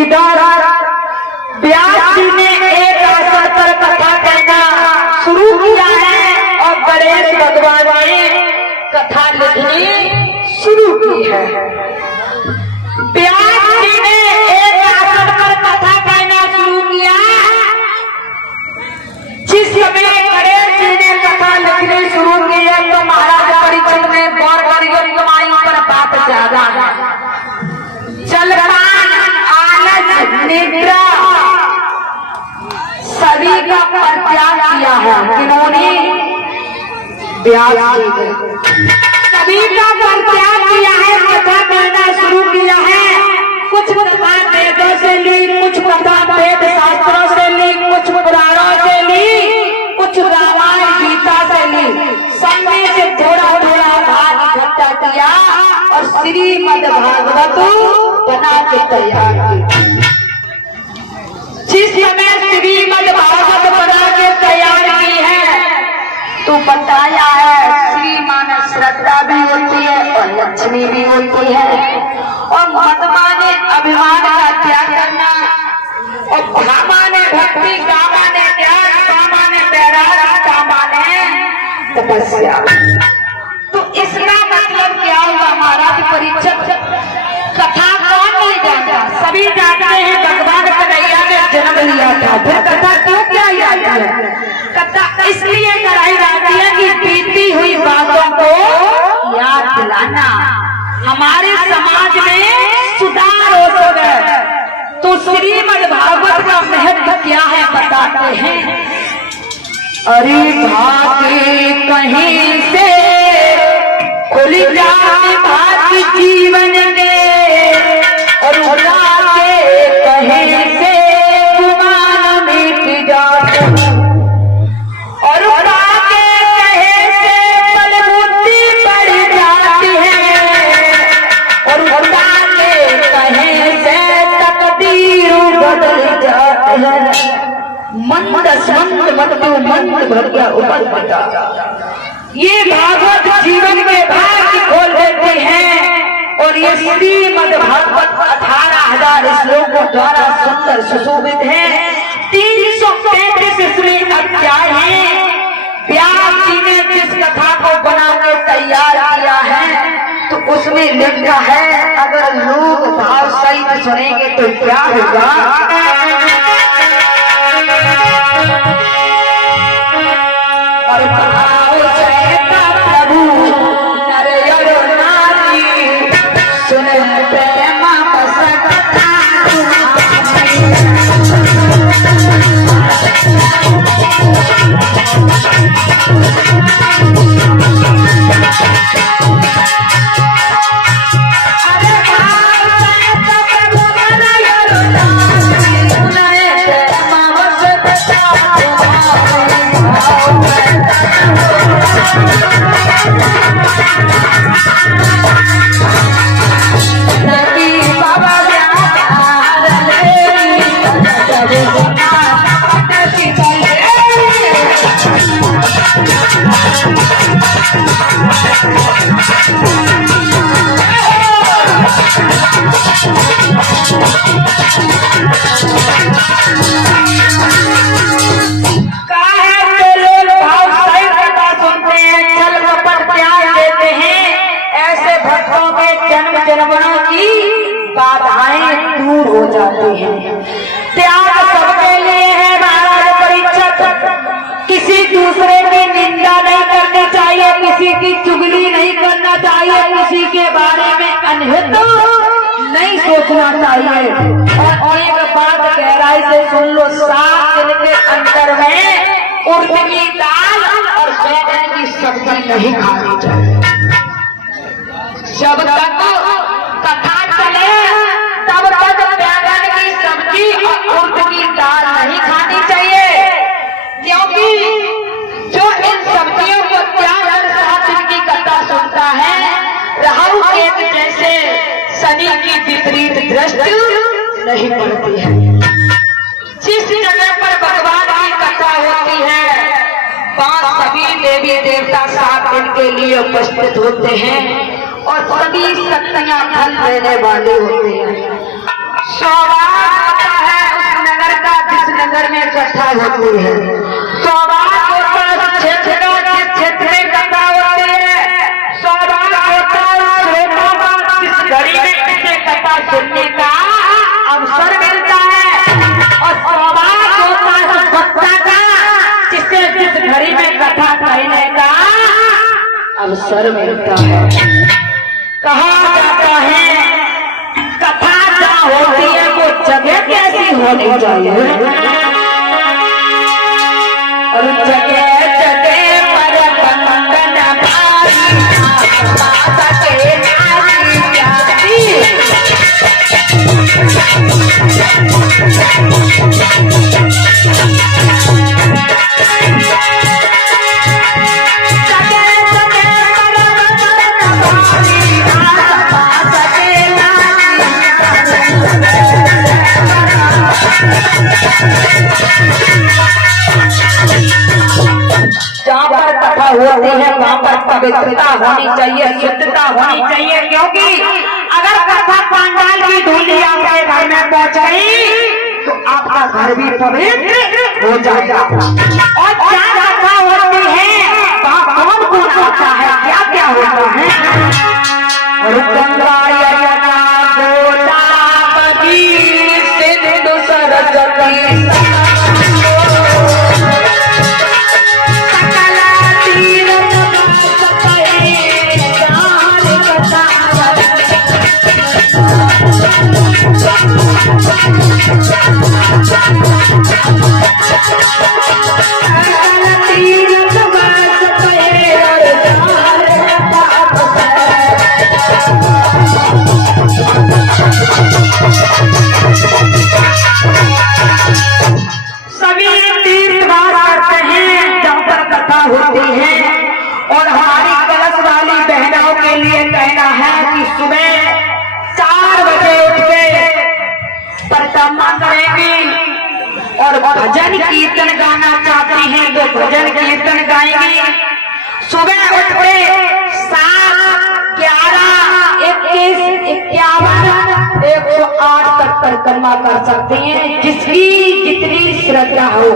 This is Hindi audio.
इधर व्यास जी ने एक अवसर पर कथा कहना शुरू किया है और गणेश भगवान ने कथा लिखनी शुरू की है। व्यास जी ने एक अवसर पर कथा कहना शुरू किया। जिस समय गणेश जी ने कथा लिखनी शुरू की है तो महाराज परीक्षित ने गौर करिए कमाई पर बात ज्यादा है। जलपान आलस निद्रा सभी का परित्याग किया है। किन्होंने? व्यास जी ने सभी का परित्याग किया है, कथा कहना शुरू किया है। कुछ कथा वेदों से ली, कुछ कथा वेद शास्त्रों से ली, कुछ पुराणों से ली, कुछ रामायण गीता से ली। सब में से थोड़ा थोड़ा भाग इकट्ठा किया और श्रीमद् भागवत बना के तैयार की। जिस समय श्रीमद् भागवत बना के तैयार की है तो बताया है श्री माने श्रद्धा भी होती है और लक्ष्मी भी होती है। और मत माने अभिमान का त्याग करना और भा माने भक्ति, का माने ज्ञान, का माने वैराग्य, का माने तपस्या। तो इसका मतलब क्या हुआ महाराज परीक्षित? कथा कौन नहीं जानता? सभी जानते हैं भगवान कन्हैया ने जन्म लिया था। फिर कथा क्यों क्या याद है? कथा इसलिए कराई जाती है कि बीती हुई बातों को याद दिलाना, हमारे समाज में सुधार हो सके। तो श्रीमद् भागवत का महत्व क्या है बताते हैं। अरे भाग्य कहीं से खुल जाए बात जीवन के और कहीं से गुमान मिट जाते और कहीं से बलबुद्धि बढ़ जाती है और कहीं से तकदीर बदल जाती है। मंद भर गया ऊपर बता। ये भागवत जीवन के भाग्य खोल देते हैं और ये श्रीमद् भागवत 18,000 श्लोकों द्वारा सुंदर सुशोभित है। 335 इसमें अध्याय है। व्यास जी ने जिस कथा को बना के तैयार किया है तो उसमें लिखा है अगर लोग भाव सहित सुनेंगे तो क्या होगा। और भाव सहित प्रभु नर नारी सुन प्रेम बस कथा जन्मों की बाधाएं दूर हो जाती हैं। त्याग सबके लिए है महाराज परीक्षित। किसी दूसरे की निंदा नहीं करनी चाहिए, किसी की चुगली नहीं करना चाहिए, किसी के बारे में अनहित नहीं सोचना चाहिए। और एक बात गहराई से सुन लो, 7 दिन के अंतर में उड़द की दाल और बैंगन की सब्जी नहीं खानी चाहिए। जब तक कथा चले तब तक बैंगन की सब्जी और उड़द की दाल नहीं खानी चाहिए, क्योंकि जो इन सब्जियों को त्याग कर 7 दिन की कथा सुनता है, राहु केतु जैसे शनि की विपरीत दृष्टि नहीं पड़ती है। जिस जगह पर भगवान की कथा होती है वहाँ सभी देवी देवता 7 दिन के लिए उपस्थित होते हैं और सभी शक्तियां फल देने वाले होते हैं। होती है। सौभाग्य होता है क्षेत्र जिस क्षेत्र में कथा होती है, सौभाग्य होता है श्रोताओं का जिस घड़ी में इसे कथा सुनने का अवसर मिलता है, और सौभाग्य होता है वक्ता का जिसे जिस घड़ी में कथा कहने का अवसर मिलता है। कहा जाता है कथा जहाँ होती है वो जगह कैसी होनी चाहिए, और जगह जगह पर बंधन भारी सके नारी प्यारी। जहाँ पर कथा होती है वहाँ पर पवित्रता होनी चाहिए, शुद्धता होनी चाहिए, क्योंकि अगर कथा पांडाल की धूली आपके घर में पहुँच गई तो आपका घर भी पवित्र हो जाएगा। और जहाँ कथा होती है वहाँ कौन कौन होता है, क्या क्या होता है, और गंगा यमुना गोदावरी सिंधु सरस्वती होती है। और हमारी कलश वाली बहनों के लिए कहना है कि सुबह 4 बजे उठ के परिक्रमा करेंगी और भजन कीर्तन गाना चाहती हैं तो भजन कीर्तन गाएंगी। सुबह उठ के 7, 11, 21, 51, 108 तक परिक्रमा कर सकती हैं, जिसकी जितनी श्रद्धा हो।